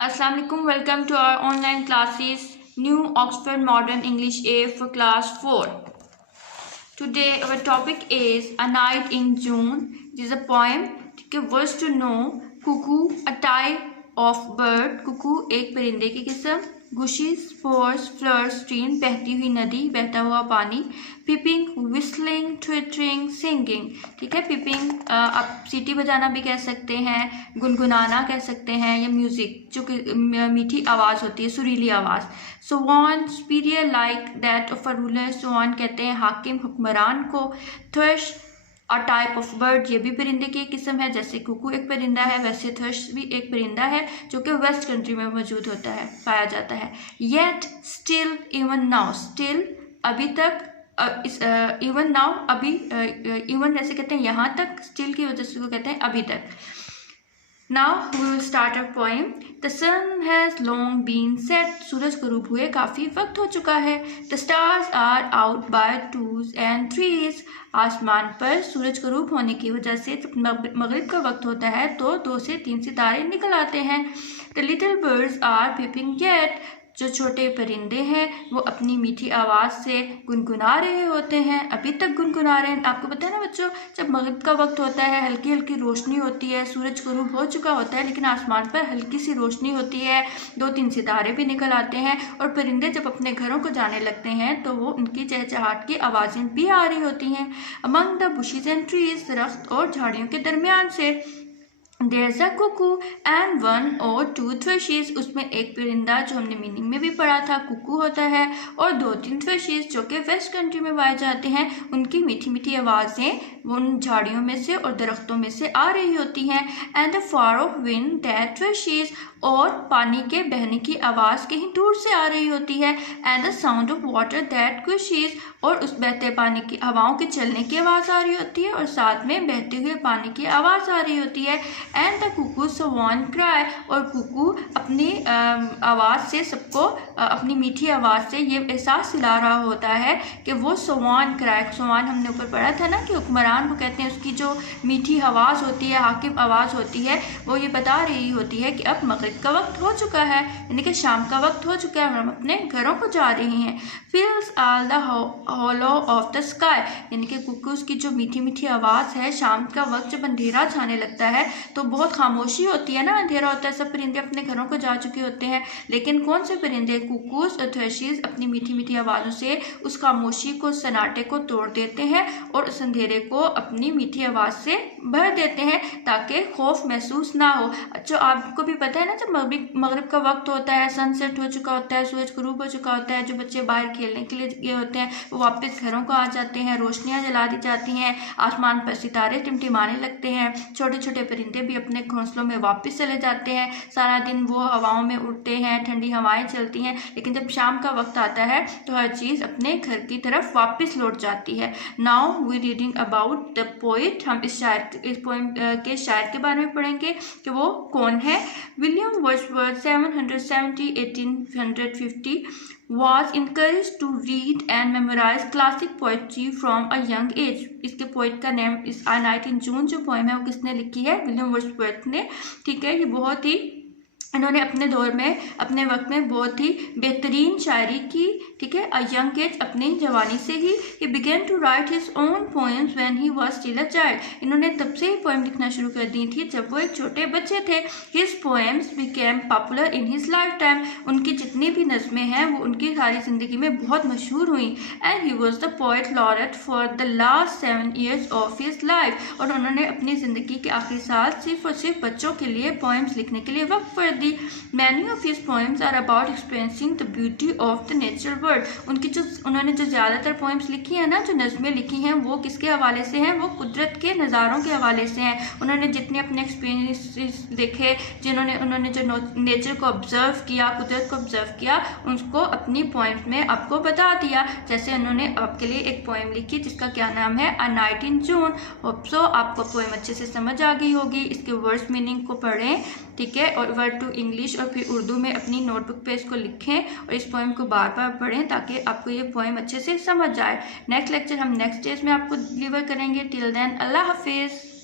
Assalamu alaikum. Welcome to our online classes. New Oxford Modern English A for class 4. Today our topic is A Night in June. It is a poem. Words to know. Cuckoo, a type of bird. Cuckoo एक परिंदे की किस्म. Gushes, spores, flowers, stream, बहती हुई नदी, बहता हुआ पानी. Peeping, whistling, twittering, singing. ठीक है. Peeping आप सीटी बजाना भी कह सकते हैं, गुनगुनाना कह सकते हैं, या म्यूजिक जो कि मीठी आवाज़ होती है, सुरीली आवाज़. Swan, superior like that of a ruler. Swan कहते हैं हाकिम, हुक्मरान को. Thrush, a type of bird, ये भी परिंदे की एक किस्म है. जैसे कुकू एक परिंदा है, वैसे थ्रश भी एक परिंदा है जो कि वेस्ट कंट्री में मौजूद होता है, पाया जाता है. Yet, still, even now. Still अभी तक, इवन नाउ अभी, इवन जैसे कहते हैं यहाँ तक, स्टिल की वजह से को कहते हैं अभी तक. Now we will start our poem. The sun has long been set. सूरज गरूब हुए काफ़ी वक्त हो चुका है. The stars are out by twos and threes. आसमान पर सूरज गरूब होने की वजह से जब मगरिब का वक्त होता है तो 2 से 3 सितारे निकल आते हैं. The little birds are peeping yet. जो छोटे परिंदे हैं वो अपनी मीठी आवाज़ से गुनगुना रहे होते हैं, अभी तक गुनगुना रहे हैं. आपको पता है ना बच्चों, जब मगरिब का वक्त होता है हल्की हल्की रोशनी होती है, सूरज गरूब हो चुका होता है लेकिन आसमान पर हल्की सी रोशनी होती है, 2-3 सितारे भी निकल आते हैं और परिंदे जब अपने घरों को जाने लगते हैं तो वो उनकी चहचहाट की आवाज़ें भी आ रही होती हैं. Among the bushes and trees, दरख्त और झाड़ियों के दरमियान से. There's a cuckoo and 1 or 2 thrushes. उसमें एक परिंदा जो हमने मीनिंग में भी पढ़ा था कुकू होता है, और 2-3 thrushes जो कि वेस्ट कंट्री में पाए जाते हैं. उनकी मीठी मीठी आवाज़ें उन झाड़ियों में से और दरख्तों में से आ रही होती हैं. And the far of wind that thrushes, और पानी के बहने की आवाज़ कहीं दूर से आ रही होती है. And the sound of water that gushes, और उस बहते पानी की हवाओं के चलने की आवाज़ आ रही होती है और साथ में बहते हुए पानी की आवाज़ आ रही होती है. And the Kuku Sawan cry, और कुकू अपनी आवाज़ से सबको अपनी मीठी आवाज़ से ये एहसास दिला रहा होता है कि वो सवान क्राई. सवान हमने ऊपर पढ़ा था ना कि हुक्मरान को कहते हैं, उसकी जो मीठी आवाज़ होती है, हाकिम आवाज़ होती है, वो ये बता रही होती है कि अब मगरिब का वक्त हो चुका है, यानी कि शाम का वक्त हो चुका है, हम अपने घरों को जा रहे हैं. Fills all the hollow of the sky, यानी कि कुकूज़ की जो मीठी मीठी आवाज़ है, शाम का वक्त जब अंधेरा छाने लगता है तो बहुत खामोशी होती है ना, अंधेरा होता है, सब परिंदे अपने घरों को जा चुके होते हैं. लेकिन कौन से परिंदे, कुकूज़ और थ्रशीज़, अपनी मीठी मीठी आवाज़ों से उस खामोशी को, सन्नाटे को तोड़ देते हैं और उस अंधेरे को अपनी मीठी आवाज़ से भर देते हैं ताकि खौफ महसूस ना हो. जो आपको भी पता है ना, जब मगरिब का वक्त होता है, सनसेट हो चुका होता है, सूरज गरूब हो चुका होता है, जो बच्चे बाहर खेलने के लिए गए होते हैं वो वापस घरों को आ जाते हैं, रोशनियाँ जला दी जाती हैं, आसमान पर सितारे टिमटिमाने लगते हैं, छोटे छोटे परिंदे भी अपने घोंसलों में वापस चले जाते हैं. सारा दिन वो हवाओं में उड़ते हैं, ठंडी हवाएं चलती हैं, लेकिन जब शाम का वक्त आता है तो हर चीज़ अपने घर की तरफ वापस लौट जाती है. Now we reading about the poet. हम इस पोएम के शायर के बारे में पढ़ेंगे कि वो कौन है. William Wordsworth 770-1850 was encouraged to read and memorize classic poetry from a young age. इसके पोइट का नेम इस A Night in June जो पोएम है वो किसने लिखी है? विलियम वर्ड्सवर्थ ने. ठीक है, ये बहुत ही इन्होंने अपने दौर में, अपने वक्त में बहुत ही बेहतरीन शायरी की. ठीक है, अ यंग एज, अपनी जवानी से ही. He begin to write his own poems when he was still a child. इन्होंने तब से ही पोएम लिखना शुरू कर दी थी जब वो एक छोटे बच्चे थे. His poems became popular in his life time. उनकी जितनी भी नज़में हैं वो उनकी सारी ज़िंदगी में बहुत मशहूर हुई. And he was the poet laureate for the last 7 years of his life. और उन्होंने अपनी ज़िंदगी के आखिरी साल सिर्फ और सिर्फ बच्चों के लिए पोएम्स लिखने के लिए वक्त कर दी. Many of his poems are about experiencing the beauty of the natural world. उन्होंने जो ज़्यादातर पोएम्स लिखी हैं ना, जो नज़में लिखी हैं, वो किसके हवाले से हैं? वो कुदरत के नज़ारों के हवाले से हैं. उन्होंने जितने अपने एक्सपीरियंस देखे, उन्होंने जो नेचर को ऑब्जर्व किया, कुदरत को ऑब्जर्व किया, उसको अपनी पोएम्स में आपको बता दिया. जैसे उन्होंने आपके लिए एक पोएम लिखी जिसका क्या नाम है? A Night in June. Hope so आपको पोएम अच्छे से समझ आ गई होगी. इसके वर्ड्स मीनिंग को पढ़ें, ठीक है, और वर्ड टू इंग्लिश और फिर उर्दू में अपनी नोटबुक पे इसको लिखें और इस पोएम को बार बार पढ़ें ताकि आपको ये पोएम अच्छे से समझ आए. नेक्स्ट लेक्चर हम नेक्स्ट डेज में आपको डिलीवर करेंगे. टिल देन अल्लाह हाफिज़.